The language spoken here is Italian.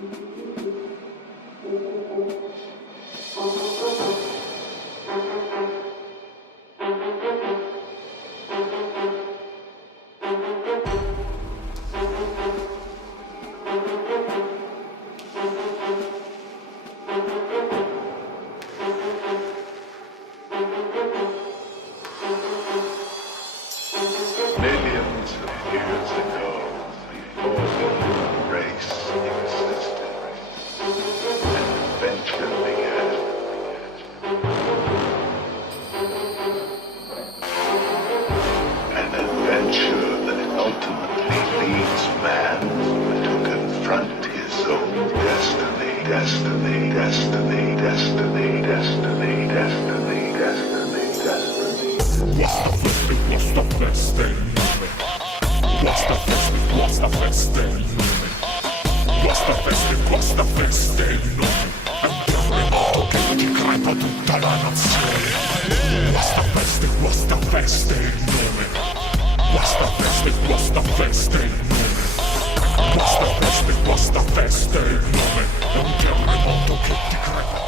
Millions of years ago, before the human race existed, an adventure began. An adventure that ultimately leads man to confront his own destiny, destiny, destiny, destiny, destiny, destiny, destiny, destiny. What's the best del nome? What's the best del nome? What's the best del nome? È un terremoto che ti crepa tutta la nazione. What's the best del nome? What's the best del nome? What's the best del nome? È un terremoto che ti crepa